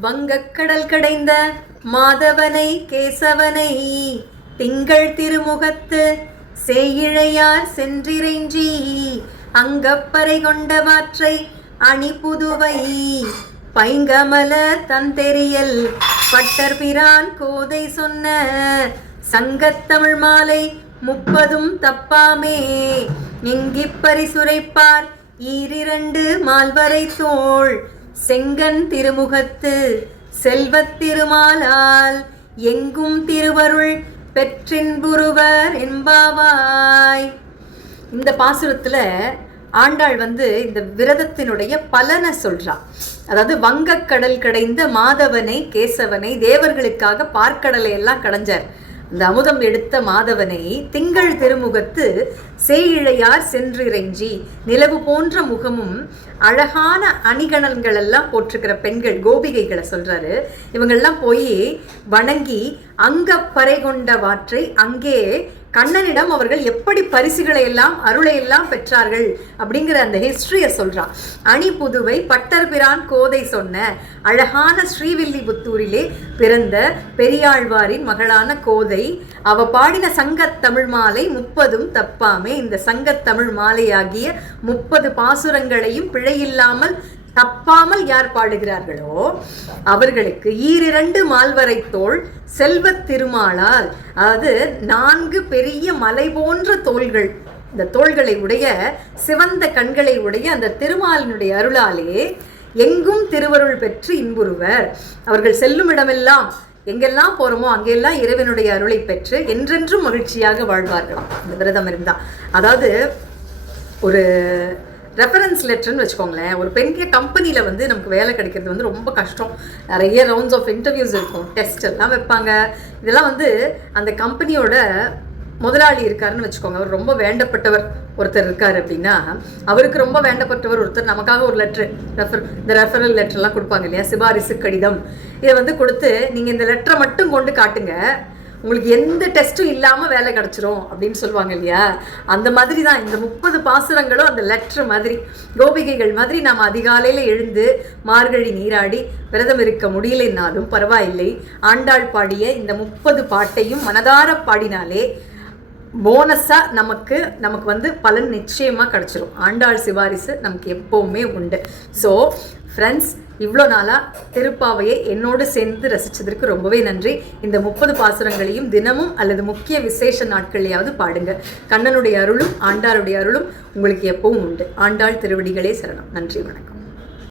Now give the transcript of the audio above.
வங்கக்கடல் கடைந்த மாதவனை கேசவனை திங்கள் திருமுகத்து சேயிழையார் சென்றிறைஞ்சி அங்கப்பறை கொண்டவாற்றை அணி புதுவை பைங்கமல தந்தெறியல் பட்டர்பிரான் கோதை சொன்ன சங்கத்தமிழ் மாலை முப்பதும் தப்பாமே. எங்கிப்பறி சுரைப்பார் ஈரிரண்டு மால்வரை தோள் செங்கன் திருமுகத்து செல்வத் திருமாலால் எங்கும் திருவருள் பெற்றின்புருவர் என்பாவாய். இந்த பாசுரத்துல ஆண்டாள் வந்து இந்த விரதத்தினுடைய பலனை சொல்றா. அதாவது வங்கக்கடல் கடைந்த மாதவனை கேசவனை தேவர்களுக்காக பார்க்கடலை எல்லாம் கடைஞ்சார். இந்த அமுதம் எடுத்த மாதவனை திங்கள் திருமுகத்து சேயிழையார் சென்றிறைஞ்சி. நிலவு போன்ற முகமும் அழகான அணிகணன்கள் எல்லாம் போட்டிருக்கிற பெண்கள் கோபிகைகளை சொல்றாரு. இவங்கெல்லாம் போய் வணங்கி அங்க பறை கொண்ட வாற்றை அங்கே கண்ணனிடம் அவர்கள் எப்படி பரிசுகளை எல்லாம் அருளை எல்லாம் பெற்றார்கள் அப்படிங்கிற அந்த ஹிஸ்டரியை சொல்றான். அணி புதுவை பட்டர் பிரான் கோதை சொன்ன அழகான ஸ்ரீவில்லிபுத்தூரிலே பிறந்த பெரியாழ்வாரின் மகளான கோதை அவ பாடின சங்கத் தமிழ் மாலை முப்பதும் தப்பாமே. இந்த சங்கத் தமிழ் மாலையாகிய முப்பது பாசுரங்களையும் பிழையில்லாமல் தப்பாமல் யார் பாடுகிறார்களோ அவர்களுக்கு ஈரிரண்டு மால்வரை தோள் செல்வத் திருமாலால். அதாவது நான்கு பெரிய மலை போன்ற தோள்கள். இந்த தோள்களை உடைய சிவந்த கண்களை உடைய அந்த திருமாலினுடைய அருளாலே எங்கும் திருவருள் பெற்று இன்புறுவர். அவர்கள் செல்லும் இடமெல்லாம் எங்கெல்லாம் போறோமோ அங்கெல்லாம் இறைவனுடைய அருளை பெற்று என்றென்றும் மகிழ்ச்சியாக வாழ்வார்களாம் இந்த விரதம் இருந்தா அதாவது ஒரு ரெஃபரன்ஸ் லெட்டர்னு வச்சுக்கோங்களேன் ஒரு பெரிய கம்பெனியில் வந்து நமக்கு வேலை கிடைக்கிறது வந்து ரொம்ப கஷ்டம். நிறைய ரவுண்ட்ஸ் ஆஃப் இன்டர்வியூஸ் இருக்கும். டெஸ்ட் எல்லாம் வைப்பாங்க. இதெல்லாம் வந்து அந்த கம்பெனியோட முதலாளி இருக்காருன்னு வச்சுக்கோங்க. அவர் ரொம்ப வேண்டப்பட்டவர் ஒருத்தர் இருக்கார் அப்படின்னா அவருக்கு ரொம்ப வேண்டப்பட்டவர் ஒருத்தர் நமக்காக ஒரு லெட்ரு ரெஃபர் இந்த ரெஃபரல் லெட்டர்லாம் கொடுப்பாங்க இல்லையா? சிபாரிசு கடிதம். இதை வந்து கொடுத்து நீங்கள் இந்த லெட்டரை மட்டும் கொண்டு காட்டுங்க. உங்களுக்கு எந்த டெஸ்ட்டும் இல்லாமல் வேலை கிடச்சிரும் அப்படின்னு சொல்லுவாங்க இல்லையா? அந்த மாதிரி தான் இந்த முப்பது பாசுரங்களும் அந்த லெட்ரு மாதிரி கோபிகைகள் மாதிரி நாம் அதிகாலையில் எழுந்து மார்கழி நீராடி விரதம் இருக்க முடியலைன்னாலும் பரவாயில்லை. ஆண்டாள் பாடிய இந்த முப்பது பாட்டையும் மனதார பாடினாலே போனஸாக நமக்கு நமக்கு வந்து பலன் நிச்சயமாக கிடச்சிரும். ஆண்டாள் சிவாரிசு நமக்கு எப்போவுமே உண்டு. ஸோ ஃப்ரெண்ட்ஸ் இவ்வளோ நாளாக திருப்பாவையை என்னோடு சேர்ந்து ரசித்ததற்கு ரொம்பவே நன்றி. இந்த முப்பது பாசுரங்களையும் தினமும் அல்லது முக்கிய விசேஷ நாட்கள்லையாவது பாடுங்க. கண்ணனுடைய அருளும் ஆண்டாளுடைய அருளும் உங்களுக்கு எப்பவும் உண்டு. ஆண்டாள் திருவடிகளே சரணம். நன்றி வணக்கம்.